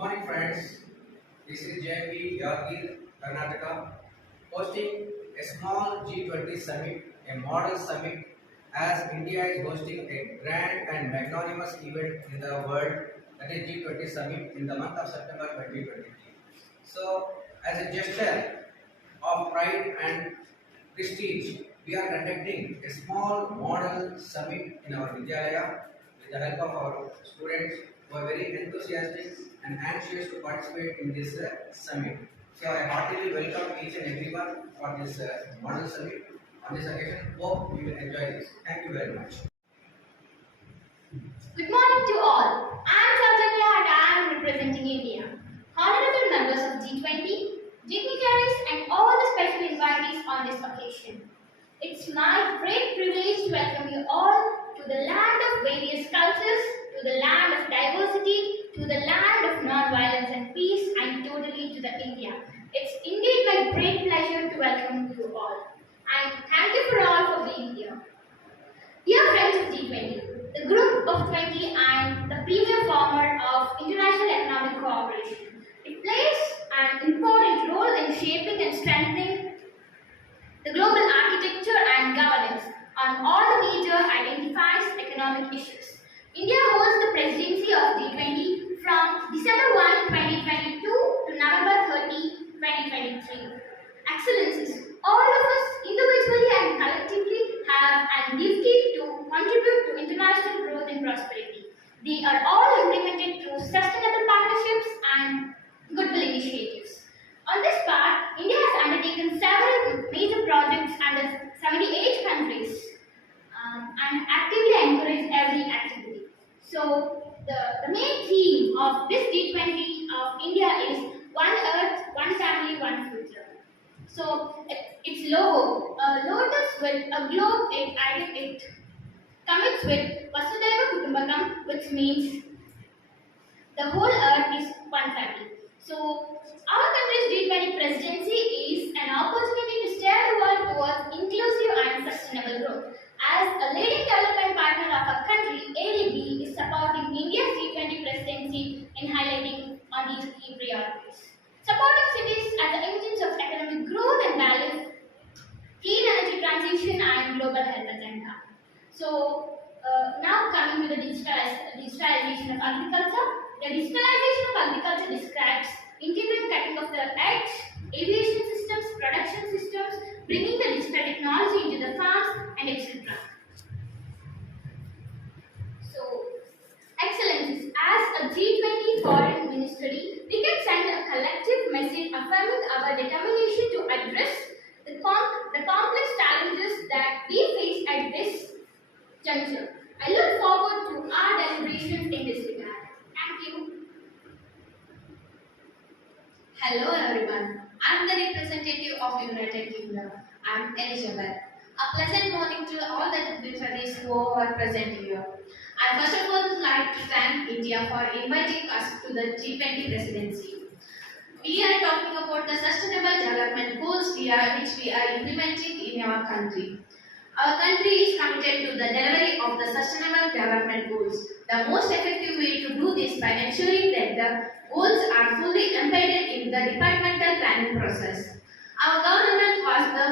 morning, friends. This is JP Yadgiri, Karnataka, hosting a small G20 summit, a model summit, as India is hosting a grand and magnanimous event in the world, that is G20 summit in the month of September 2023. So, as a gesture of pride and prestige, we are conducting a small model summit in our Vidyalaya with the help of our students who are very enthusiastic and anxious to participate in this summit. So I heartily welcome each and everyone for this model summit on this occasion. Hope you will enjoy this. Thank you very much. Good morning to all. I am Saujanya and I am representing India. Honorable members of G20, dignitaries and all the special invitees on this occasion. It's my great privilege to welcome you all to the land of various cultures, to the land of diversity, to the land of non-violence and peace, and totally to the India. It's indeed my great pleasure to welcome you all. And thank you for all for being here. Dear friends of G20, the group of 20 and the premier format of international economic cooperation, it plays an important role in shaping and strengthening the global architecture and governance on all the major identified economic issues. India holds the presidency of G20 from December 1, 2022 to November 30, 2023. Excellencies, all of us individually and collectively have an duty to contribute to international growth and prosperity. They are all implemented through sustainable partnerships and goodwill initiatives. On this part, India has undertaken several major projects under 78 countries and actively encourage every activity. So, the main theme of this G20 of India is One Earth, One Family, One Future. So, its logo, a lotus with a globe, it commits with Vasudhaiva Kutumbakam, which means the whole earth is one family. So, our country's G20 presidency is an opportunity to steer the world towards inclusive and sustainable growth. As a leading development partner of our country, ADB is supporting India's G20 presidency in highlighting on these key priorities. Supporting cities as the engines of economic growth and value, clean energy transition and global health agenda. So, now coming to the digitalization of agriculture. The digitalization of agriculture describes integral cutting of the edge, aviation systems, production systems, bringing the digital technology into the farms and etc. So, Excellencies, as a G20 foreign ministry, we can send a collective message affirming our determination to address the complex challenges that we face at this juncture. I look forward to our deliberations in this regard. Thank you. Hello everyone. I am the representative of United Kingdom. I am Elizabeth. A pleasant morning to all the dignitaries who are present here. I first of all would like to thank India for inviting us to the G20 presidency. We are talking about the sustainable development goals which we are implementing in our country. Our country is committed to the delivery of the sustainable development goals. The most effective way to do this by ensuring that the goals are fully embedded in the departmental planning process. Our government has the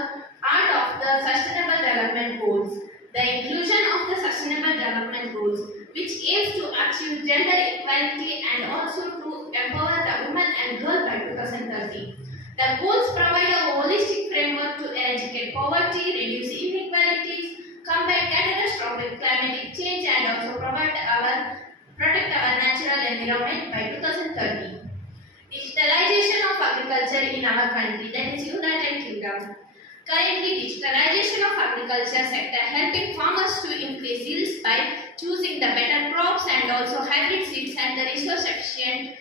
art of the sustainable development goals, the inclusion of the sustainable development goals, which aims to achieve gender equality and also to empower the women and girl by 2030. The goals provide a holistic framework to eradicate poverty, reduce inequalities, combat catastrophic climatic change and also protect our natural environment by 2030. Digitalization of agriculture in our country, that is United Kingdom. Currently, digitalization of agriculture sector helping farmers to increase yields by choosing the better crops and also hybrid seeds and the resource efficient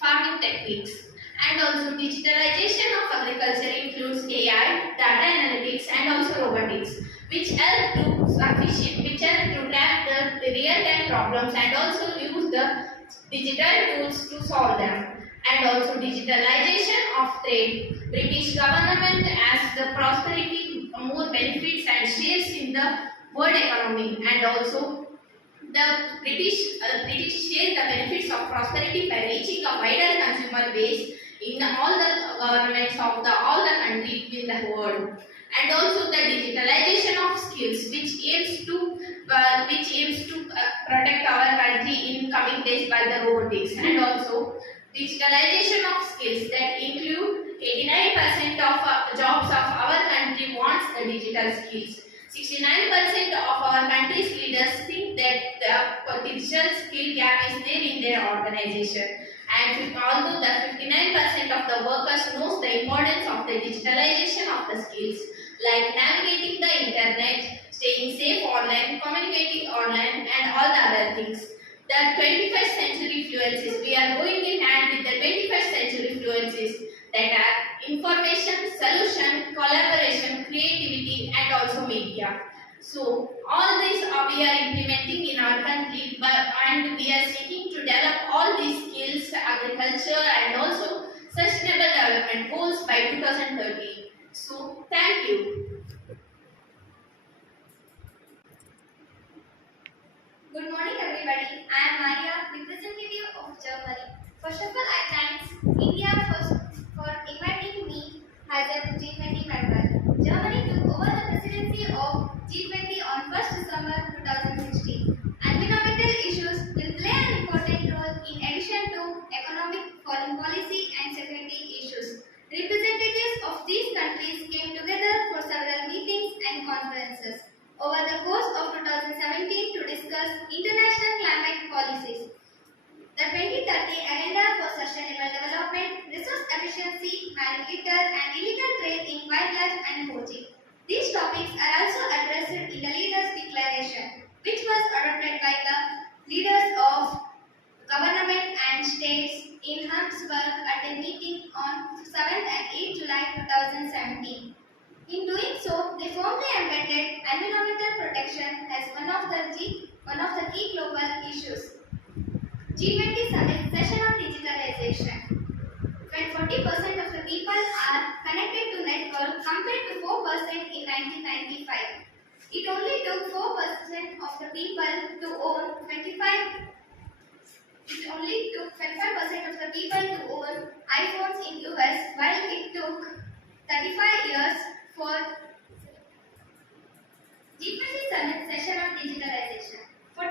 farming techniques. And also digitalization of agriculture includes AI, data analytics and also robotics, which help to track the real-time problems and also use the digital tools to solve them. And also digitalization of trade. British government as the prosperity, more benefits and shares in the world economy, and also the British share the benefits of prosperity by reaching a wider consumer base in all the governments of all the countries in the world. And also the digitalization of skills, which aims to protect our country in coming days by the robotics. And also digitalization of skills that include 89% of jobs of our country wants the digital skills. 69% of our country's leaders think that the digital skill gap is there in their organization. And although the 59% of the workers knows the importance of the digitalization of the skills, like navigating the internet, staying safe online, communicating online, and all the other things. The 21st century fluencies, we are going in hand with the 21st century fluencies that are information, solution, collaboration, creativity, and also media. So all this we are implementing in our country, and we are seeking to develop all these skills, agriculture, and also sustainable development goals by 2030. So thank you. Good morning, everybody. I am Maria, representative of Germany. First of all, I thank India for inviting me as a G20 member. Germany took over the presidency of G20 on 1st December 2016. Environmental issues will play an important role in addition to economic, foreign policy, and security issues. Representatives of these countries came together for several meetings and conferences over the course of 2017 to discuss international climate policies, the 2030 Agenda for Sustainable Development, resource efficiency, marine litter, and illegal trade in wildlife and poaching. These topics are also addressed in the Leaders' Declaration, which was adopted by the leaders of government and states in Habsburg at a meeting on 7th and 8th July 2017. In doing so, they firmly embedded environmental protection as one of the key global issues. G20 Summit Session on Digitalization. When 40% of the people are connected to network compared to 4% in 1995. It only took 4% of the people to own 25. It only took 25% of the people to own iPhones in US, while it took 35 years for G20 Summit Session on Digitalization. 40%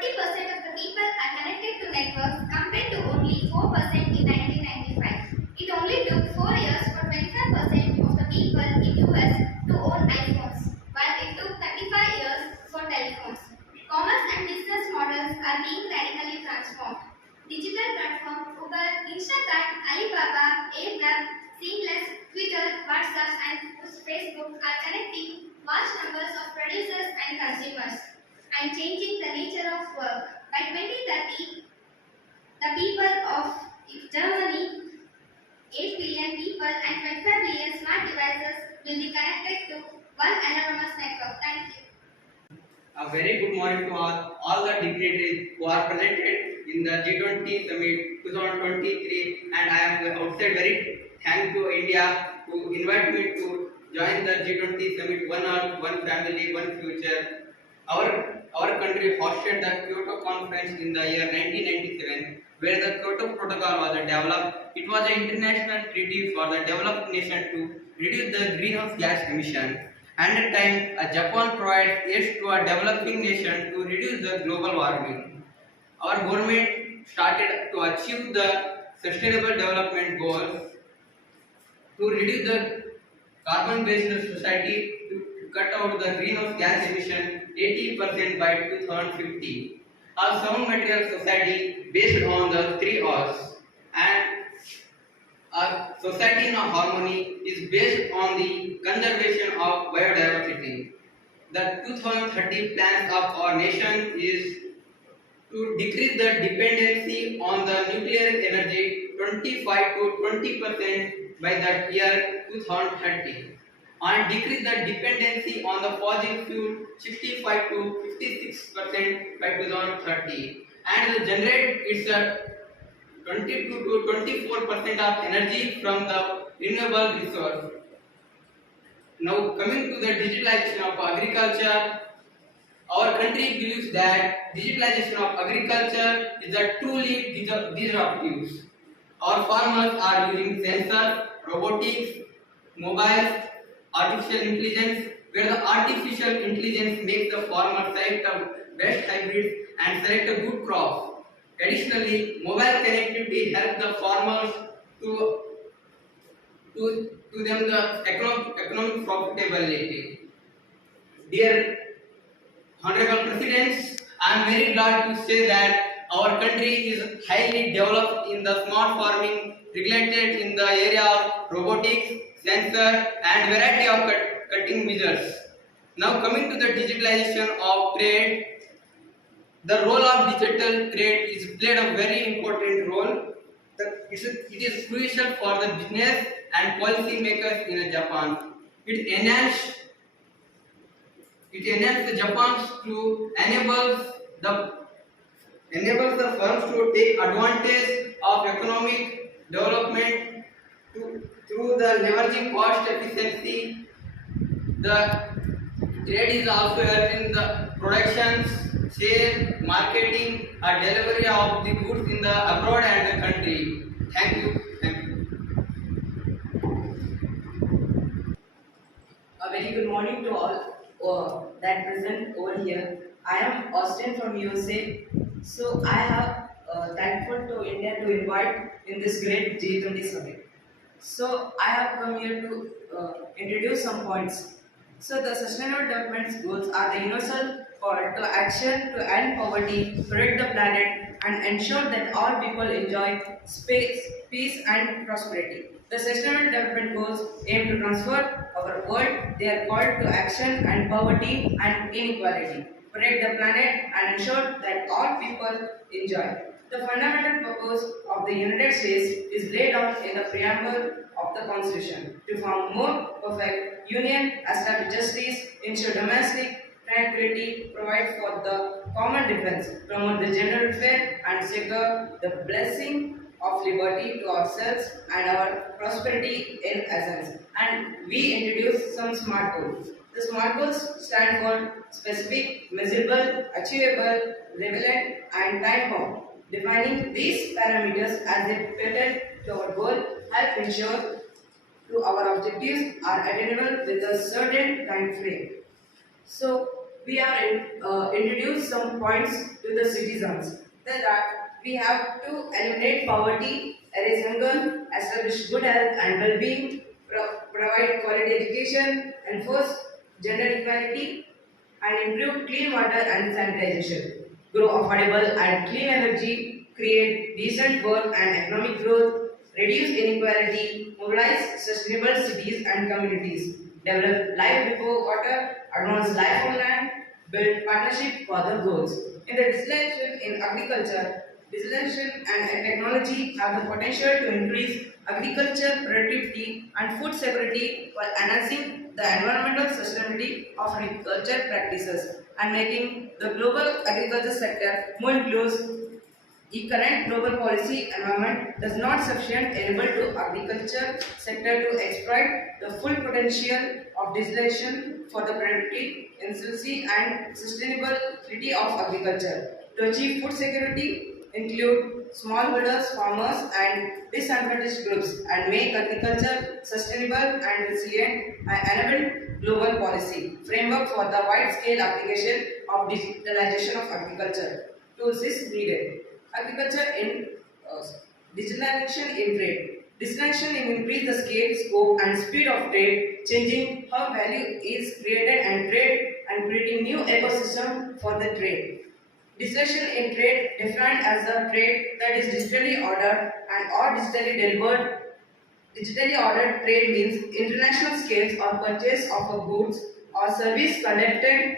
of the people are connected to networks compared to only 4% in 1995. It only took 4 years for 25% of the people in US to own iPhones, while it took 35 years for telephones. Commerce and business models are being radically transformed. Digital platforms Uber, Instacart, Alibaba, Airbnb, Seamless, Twitter, WhatsApp, and Facebook are connecting vast numbers of producers and consumers and changing the nature of work. By 2030, the people of Germany, 8 billion people and 25 billion smart devices will be connected to one anonymous network. Thank you. A very good morning to all the dignitaries who are presented in the G20 Summit 2023, and I am outside very thankful to India to invite me to join the G20 Summit, one Earth, one family, one future. Our country hosted the Kyoto Conference in the year 1997, where the Kyoto Protocol was developed. It was an international treaty for the developed nation to reduce the greenhouse gas emission. And at time, Japan provides aid to a developing nation to reduce the global warming. Our government started to achieve the sustainable development goals to reduce the carbon-based society to cut out the greenhouse gas emission 80% by 2050. A sound material society based on the three R's, and a society in harmony is based on the conservation of biodiversity. The 2030 plans of our nation is to decrease the dependency on the nuclear energy 25 to 20% by the year 2030, and decrease the dependency on the fossil fuel 65 to 56% by 2030, and generate its 22 to 24% of energy from the renewable resource. Now coming to the digitalization of agriculture, our country believes that digitalization of agriculture is a truly disruptive. Our farmers are using sensors, robotics, mobiles, artificial intelligence, where the artificial intelligence makes the farmer select the best hybrids and select a good crops. Additionally, mobile connectivity helps the farmers to to them the economic profitability. Dear Honorable Presidents, I am very glad to say that our country is highly developed in the smart farming, regulated in the area of robotics, sensor, and variety of cutting measures. Now coming to the digitalization of trade, the role of digital trade is played a very important role. It is crucial for the business and policy makers in Japan. It enhances the Japan's to the enables the firms to take advantage of economic development through the leveraging cost efficiency. The trade is also helping the productions, sale, marketing, or delivery of the goods in the abroad and the country. Thank you. Thank you. A very good morning to all that present over here. I am Austin from USA. So I have thankful to India to invite in this great G20 summit. So I have come here to introduce some points. So the Sustainable Development Goals are the universal call to action to end poverty, protect the planet, and ensure that all people enjoy space, peace, and prosperity. The Sustainable Development Goals aim to transfer our world. They are called to action and poverty and inequality, protect the planet, and ensure that all people enjoy. The fundamental purpose of the United States is laid out in the preamble of the Constitution to form more perfect union, establish justice, ensure domestic tranquility, provide for the common defense, promote the general welfare, and secure the blessing of liberty to ourselves and our prosperity in essence. And we introduce some SMART goals. The SMART goals stand for specific, measurable, achievable, relevant, and time bound. Defining these parameters as they pertain to our goal help ensure to our objectives are attainable with a certain time frame. So we are introduce some points to the citizens. That we have to eliminate poverty, erase hunger, establish good health and well-being, provide quality education, enforce gender equality, and improve clean water and sanitization, grow affordable and clean energy, create decent work and economic growth, reduce inequality, mobilize sustainable cities and communities, develop life before water, advance life on land, build partnership for the goals. In the digitalization in agriculture, digitalization and technology have the potential to increase agriculture productivity and food security while enhancing the environmental sustainability of agriculture practices and making the global agriculture sector more inclusive. The current global policy environment does not sufficient enable to agriculture sector to exploit the full potential of digitalization for the productivity, efficiency and sustainability of agriculture. To achieve food security, include smallholders, farmers and disadvantaged groups and make agriculture sustainable and resilient and enable global policy framework for the wide-scale application of digitalization of agriculture. Tools is needed. Agriculture in digitalization in trade. Digitalization in increase the scale, scope and speed of trade, changing how value is created and trade and creating new ecosystem for the trade. Digitalization in trade defined as a trade that is digitally ordered and or digitally delivered. Digitally ordered trade means international scales or purchase of a goods or service conducted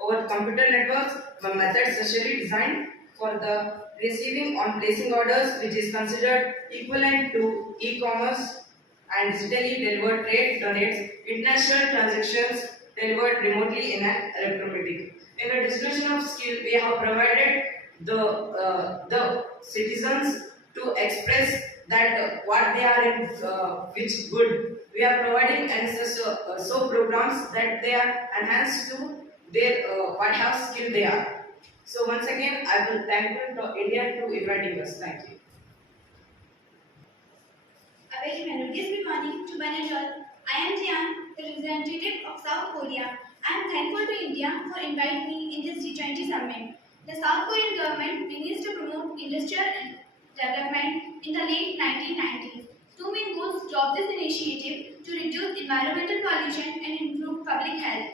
over computer networks by methods specially designed for the receiving on placing orders, which is considered equivalent to e-commerce, and digitally delivered trade donates international transactions delivered remotely in an electromagnetic. In the distribution of skill, we have provided the citizens to express that what they are in which good. We are providing and so programs that they are enhanced to their what have skill they are. So once again, I will thank to India to inviting us. Thank you. A very melodious good morning to one and all. I am Jian, the representative of South Korea. I am thankful to India for inviting me in this G20 summit. The South Korean government begins to promote industrial development in the late 1990s. Two main goals drove this initiative to reduce environmental pollution and improve public health.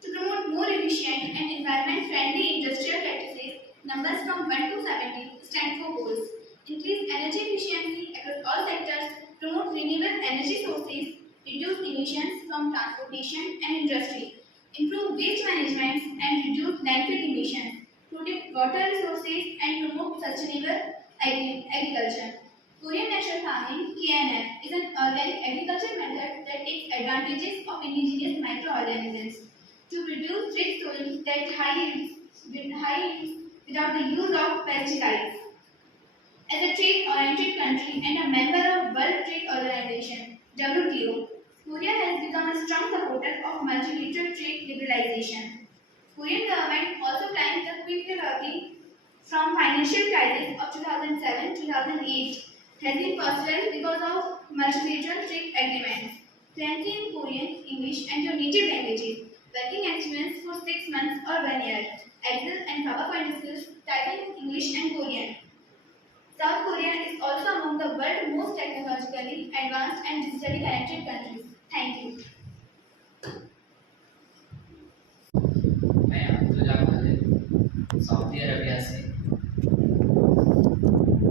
To promote more efficient and environment-friendly industrial practices, numbers from 1 to 70 stand for goals. Increase energy efficiency across all sectors, promote renewable energy sources, reduce emissions from transportation and industry, improve waste management and reduce landfill emissions, protect water resources and promote sustainable agriculture. Korean natural farming (KNF) is an organic agriculture method that takes advantages of indigenous microorganisms to produce rich soils that high yields without the use of pesticides. As a trade-oriented country and a member of World Trade Organization (WTO), Korea has become a strong supporter of multilateral trade liberalization. Korean government also plans the quick recovery from financial crisis of 2007-2008 has been possible because of multilateral trade agreements. Fluency in Korean, English and your native languages. Working experience for 6 months or 1 year. Excel and PowerPoint skills, typing in English and Korean. South Korea is also among the world's most technologically advanced and digitally connected countries. Thank you. मैं Abdullah Khalid Saudi Arabia से।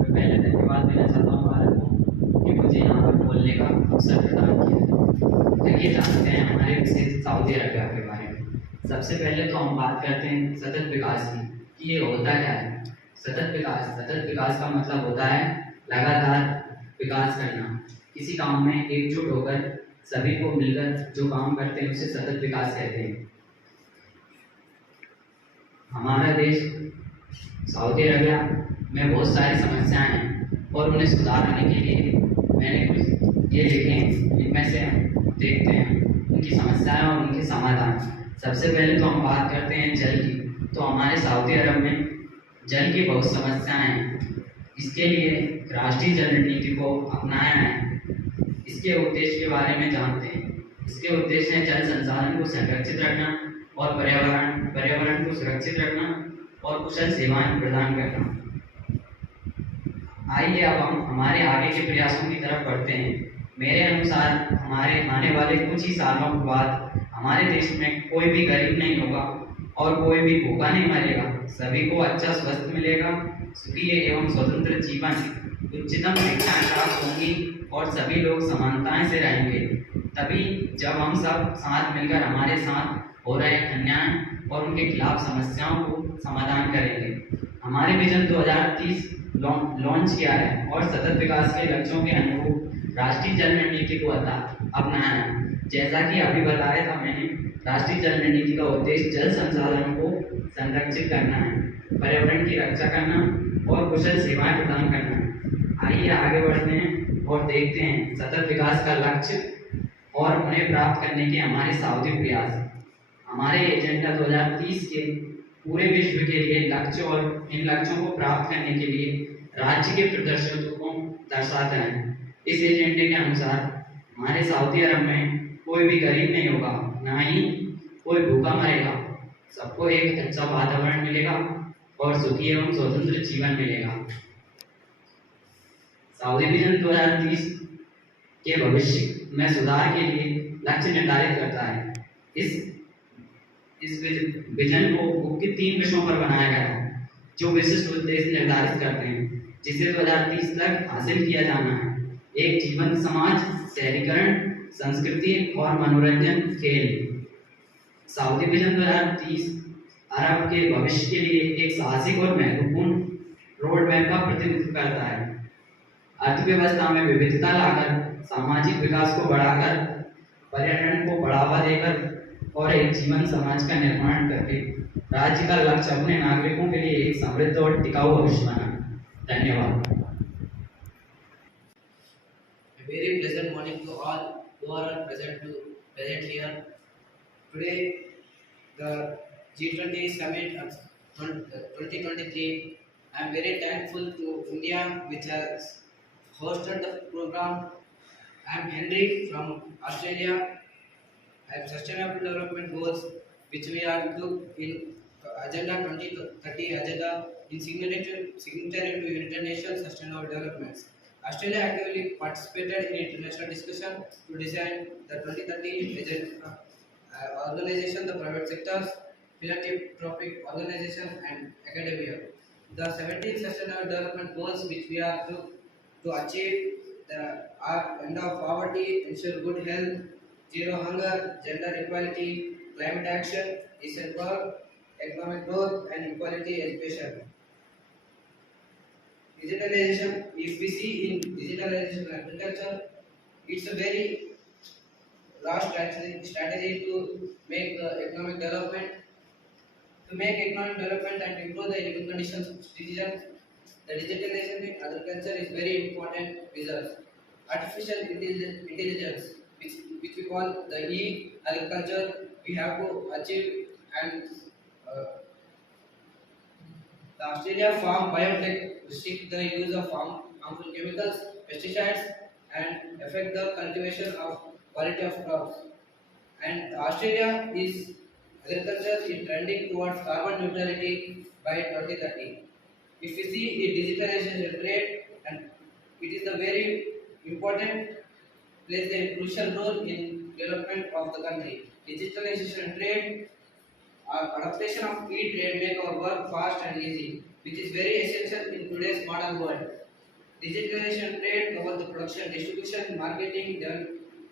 मैं पहले धन्यवाद देना चाहता हूँ भारत को कि मुझे यहाँ पर बोलने का अवसर प्रदान किया है। चलिए जानते हैं हमारे विशेष सऊदी अरबिया के बारे में। सबसे पहले तो हम बात करते हैं सतत विकास की कि ये होता क्या है। सतत विकास का मतलब होता है लगातार विकास करना। किसी काम में एकजुट होकर सभी को मिलकर जो काम करते हैं उसे सतत विकास कहते हैं। हमारा देश सऊदी अरबिया में बहुत सारी समस्याएं हैं और उन्हें सुधारने के लिए मैंने कुछ ये लिखे हैं। इनमें से देखते हैं उनकी समस्याएं और उनके समाधान। सबसे पहले तो हम बात करते हैं जल की। तो हमारे सऊदी अरब में जल की बहुत समस्याएं हैं। इसके लिए राष्ट्रीय जल नीति को अपनाया है। इसके उद्देश्य के बारे में जानते हैं। इसके उद्देश्य है जल संसाधन को संरक्षित रखना और पर्यावरण को सुरक्षित रखना और कुशल सेवाएं प्रदान करना। आइए अब हम हमारे आगे के प्रयासों की तरफ बढ़ते हैं। मेरे अनुसार हमारे आने वाले कुछ ही सालों के बाद हमारे देश में कोई भी गरीब नहीं होगा और कोई भी भूखा नहीं मरेगा। सभी को अच्छा स्वास्थ्य मिलेगा, सुखी एवं स्वतंत्र जीवन, उच्चतम शिक्षाएं प्राप्त होंगी और सभी लोग समानताएं से रहेंगे। तभी जब हम सब साथ मिलकर हमारे साथ हो रहे अन्याय और उनके खिलाफ समस्याओं को समाधान करेंगे। हमारे विजन 2030 लॉन्च किया है और सतत विकास के लक्ष्यों के अनुरूप राष्ट्रीय जल नीति को अपनाया है। जैसा कि अभी बताया था मैंने, राष्ट्रीय जल नीति का उद्देश्य जल संसाधनों को संरक्षित करना है, पर्यावरण की रक्षा करना और कुशल सेवाएं प्रदान करना है। आइए आगे बढ़ते हैं और देखते हैं सतत विकास का लक्ष्य और उन्हें प्राप्त करने के हमारे सावधि प्रयास। हमारे एजेंडा 2030 के पूरे विश्व के लिए लक्ष्य और इन लक्ष्यों को प्राप्त करने के लिए राज्य के प्रदर्शनों को दर्शाते हैं। इस एजेंडे के अनुसार हमारे सऊदी अरब में कोई भी गरीब नहीं होगा, ना ही कोई भूखा मरेगा। सबको एक अच्छा वातावरण मिलेगा और सुखी एवं स्वतंत्र जीवन मिलेगा। सऊदी विजन 2030 के भविष्य में सुधार के लिए लक्ष्य निर्धारित करता है। इस विजन को मुख्य 3 विषयों पर बनाया गया है जो विशिष्ट उद्देश्य निर्धारित करते हैं, जिसे 2030 तक हासिल किया जाना है। एक जीवंत समाज, शहरीकरण, संस्कृति और मनोरंजन, खेल। सऊदी विजन 2030 अरब के भविष्य के लिए एक साहसिक और महत्वपूर्ण रोड मैप का प्रतिनिधित्व करता है। अर्थव्यवस्था में विविधता लाकर, सामाजिक विकास को बढ़ाकर, पर्यटन को बढ़ावा देकर और एक जीवन समाज का निर्माण करके राज्य का लक्ष्य अपने नागरिकों के लिए एक समृद्ध और टिकाऊ भविष्य बनाना। धन्यवाद। A very pleasant morning to all who are present here. Today, the G20 summit 2023. I am very thankful to India which has hosted the program. I am Henry from Australia. And sustainable development goals which we are took in agenda 2030 agenda in signatory to United Nations sustainable developments. Australia actively participated in international discussion to design the 2030 agenda. Organization, the private sectors, philanthropic organization and academia. The 17 sustainable development goals which we are to achieve the are end of poverty, ensure good health, zero hunger, gender equality, climate action, decent work, economic growth, and equality education. Digitalization, if we see in digitalization agriculture, it's a very large strategy to make economic development. To make economic development and improve the living conditions of citizens, the digitalization in agriculture is very important results. Artificial intelligence, which we call the e-agriculture, we have to achieve and the Australia Farm Biotech restrict the use of harmful chemicals, pesticides, and affect the cultivation of quality of crops. And Australia is agriculture is trending towards carbon neutrality by 2030. If we see the digitalization trade, and it is a very important plays a crucial role in development of the country. Digitalization trade, adaptation of e-trade make our work fast and easy, which is very essential in today's modern world. Digitalization trade covers the production, distribution, marketing,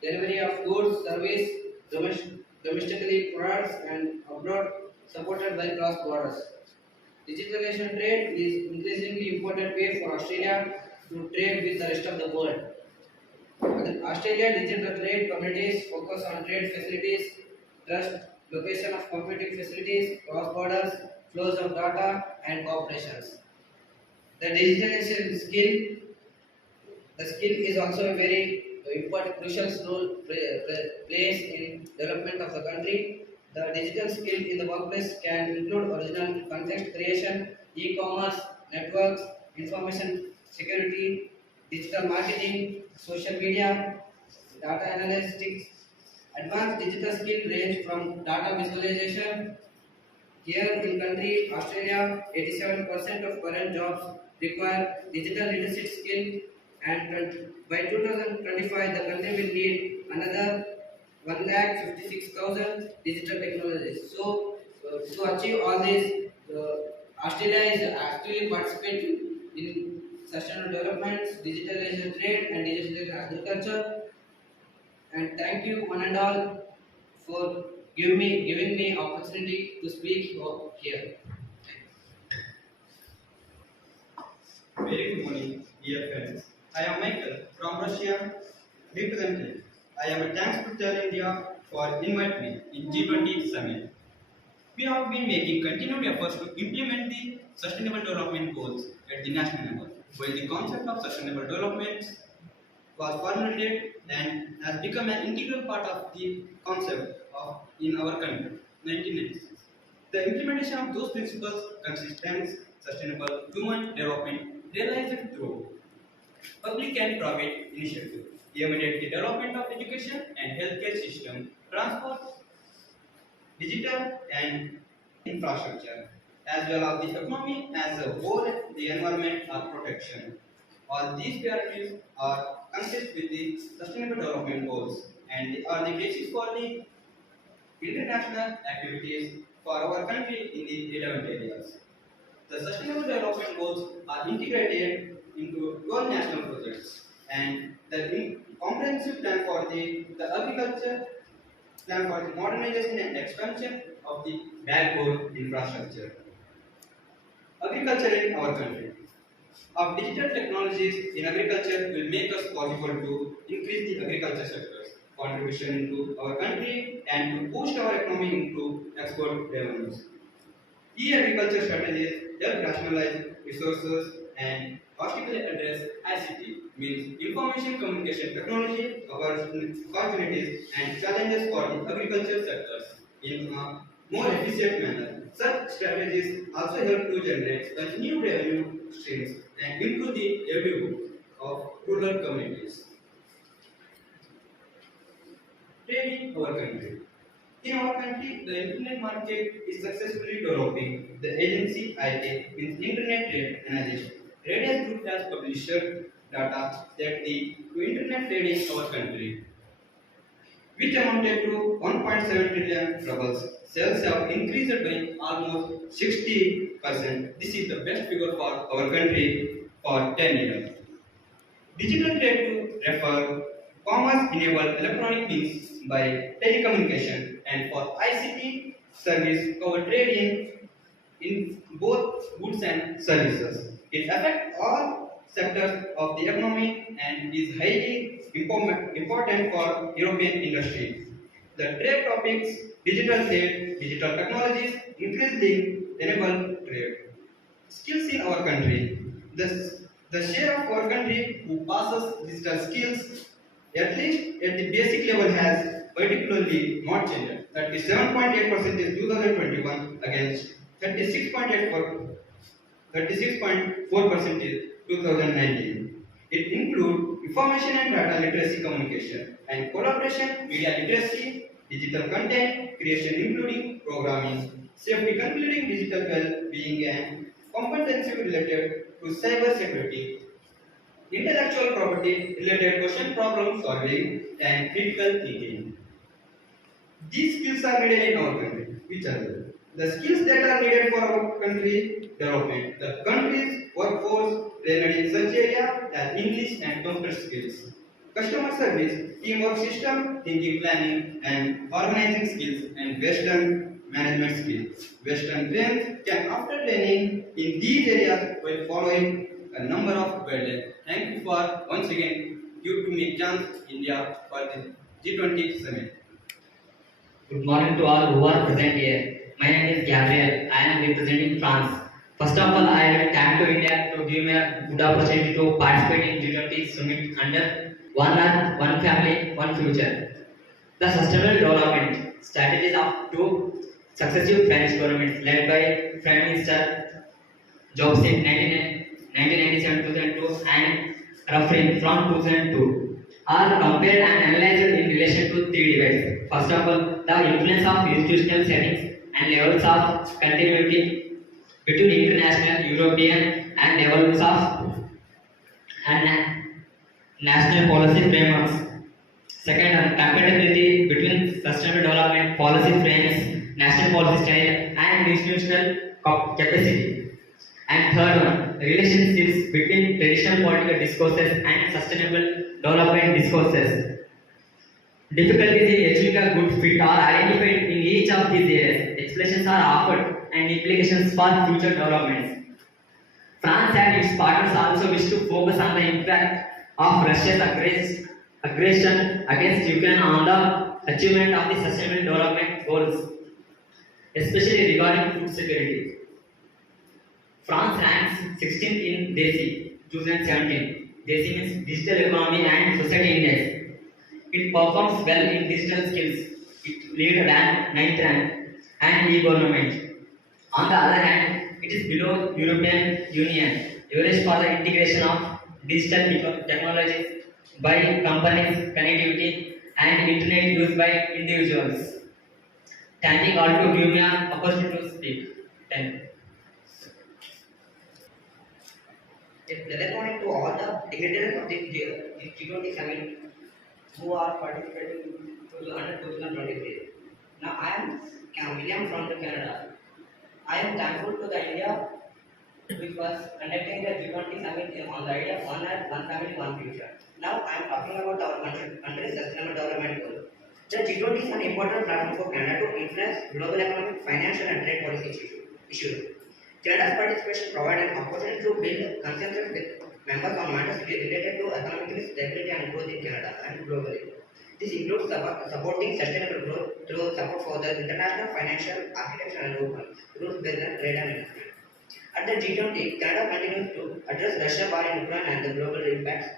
delivery of goods, service, domestically products and abroad, supported by cross borders. Digitalization trade is increasingly important way for Australia to trade with the rest of the world. Australia digital trade communities focus on trade facilities, trust, location of computing facilities, cross borders, flows of data, and cooperations. The digitalization the skill is also a very important crucial role plays in development of the country. The digital skill in the workplace can include original content creation, e-commerce, networks, information security, digital marketing, social media, data analytics. Advanced digital skill range from data visualization. Here in country Australia, 87% of current jobs require digital literacy skill, and by 2025 the country will need another 1,56,000 digital technologies. So, to achieve all this, Australia is actively participating in sustainable developments, digitalization trade, and digital agriculture. And thank you one and all for giving me opportunity to speak here. Very good morning, dear friends. I am Michael from Russia, representing. I am thanks to Tell India for inviting me in G20 summit. We have been making continued efforts to implement the Sustainable Development Goals at the national level, while the concept of sustainable development was formulated and has become an integral part of the concept of in our country, 1996. The implementation of those principles consists sustainable human development realized through public and private initiatives, aimed at the development of education and healthcare system, transport, digital and infrastructure, as well as the economy as a whole, the environment or protection. All these priorities are consistent with the Sustainable Development Goals and they are the basis for the international activities for our country in the relevant areas. The Sustainable Development Goals are integrated into 12 national projects and the comprehensive plan for the agriculture, plan for the modernization and expansion of the backbone infrastructure. Agriculture in our country. Of digital technologies in agriculture will make us possible to increase the agriculture sector's contribution into our country and to boost our economy into export revenues. E-agriculture strategies help rationalize resources and holistically address ICT, means information communication technology, opportunities and challenges for the agriculture sectors in a more efficient manner. Such strategies also help to generate a new revenue streams and improve the livelihood of rural communities. Trade in our country. In our country, the internet market is successfully developing. The agency IT means Internet Trade Organization. Radius Group has published data that the to internet trade in our country, which amounted to 1.7 trillion rubles. Sales have increased by almost 60%. This is the best figure for our country for 10 years. Digital trade to refer commerce enable electronic means by telecommunication and for ICT service cover trade in both goods and services. It affects all sectors of the economy and is highly important for European industry. The trade topics digital trade, digital technologies, increasingly enable trade. Skills in our country. The share of our country who passes digital skills at least at the basic level has particularly not changed. 37.8% is 2021 against 36.4% is 2019. It includes information and data literacy communication and collaboration, media literacy, digital content creation including programming, safety including digital well-being and competency related to cyber security, intellectual property related question problem solving and critical thinking. These skills are needed in our country. Which are they? The skills that are needed for our country development. The country's workforce trained in such area as English and computer skills. Customer service, teamwork system, thinking planning, and organizing skills, and Western management skills. Western trains can after training in these areas by following a number of guidelines. Thank you for once again give to me chance India for the G20 summit. Good morning to all who are present here. My name is Gabriel. I am representing France. First of all, I will thank to India to give me a good opportunity to participate in G20 summit under One Earth, One Family, One Future. The sustainable development strategies of two successive French governments led by Prime Minister Jobs in 1997-2002 and Ruffin from 2002 are compared and analyzed in relation to three debates. First of all, the influence of institutional settings and levels of continuity between international, European, and levels of and national policy frameworks. Second, compatibility between sustainable development policy frames, national policy style, and institutional capacity. And third one, relationships between traditional political discourses and sustainable development discourses. Difficulties in achieving a good fit are identified in each of these areas. Explanations are offered and implications for future developments. France and its partners also wish to focus on the impact of Russia's aggression against Ukraine on the achievement of the sustainable development goals, especially regarding food security. France ranks 16th in DESI 2017. DESI means Digital Economy and Society Index. It performs well in digital skills. It leads rank 9th rank and e-government. On the other hand, it is below European Union average for the integration of digital technologies by companies, connectivity, and internet use by individuals. Thanking all to give me an opportunity to speak. Thank you. A pleasant morning to all the dignitaries of this G20 summit who are participating under 2023. Now I am William from the Canada. I am thankful to the India which was conducting the G20 summit on the idea of one earth, one family, one future. Now I am talking about our country's sustainable development goal. The G20 is an important platform for Canada to influence global economic, financial and trade policy issues. Canada's participation provides an opportunity to build consensus with members on matters related to economic stability and growth in Canada and globally. This includes supporting sustainable growth through support for the international financial architecture and rules-based trade and investment. At the G20, Canada continues to address Russia war in Ukraine and the global impacts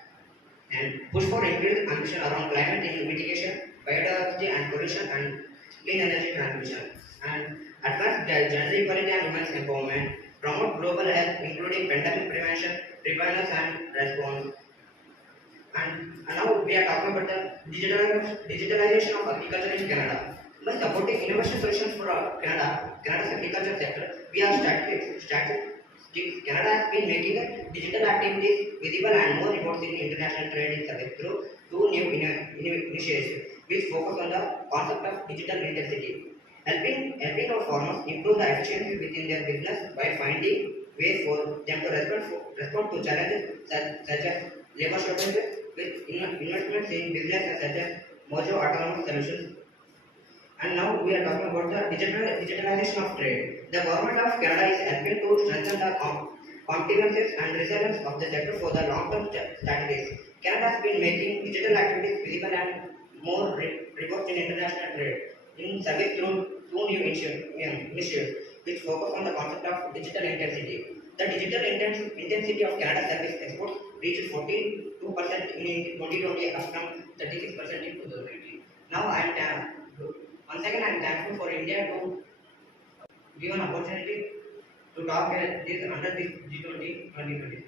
and push for increased ambition around climate mitigation, biodiversity and pollution and clean energy transmission, and advance gender equality and women's empowerment, promote global health, including pandemic prevention, preparedness and response. And now we are talking about the digitalization of agriculture in Canada. By supporting innovation solutions for Canada's agriculture sector, we are Canada has been making digital activities visible and more reports in international trade in service through two new initiatives, which focus on the concept of digital intensity, helping our farmers improve the efficiency within their business by finding ways for them to respond to challenges such as labor shortages with investments in businesses such as Mojo Autonomous Solutions. And now we are talking about the digitalization of trade. The government of Canada is helping to strengthen the competitiveness and resilience of the sector for the long-term strategies. Canada has been making digital activities visible and more robust in international trade in service through two new initiatives which focus on the concept of digital intensity. The digital intensity of Canada service exports reached 42% in 2020 up from 36% in 2019. Now once again I am thankful for India to give an opportunity to talk this under this G20 2020.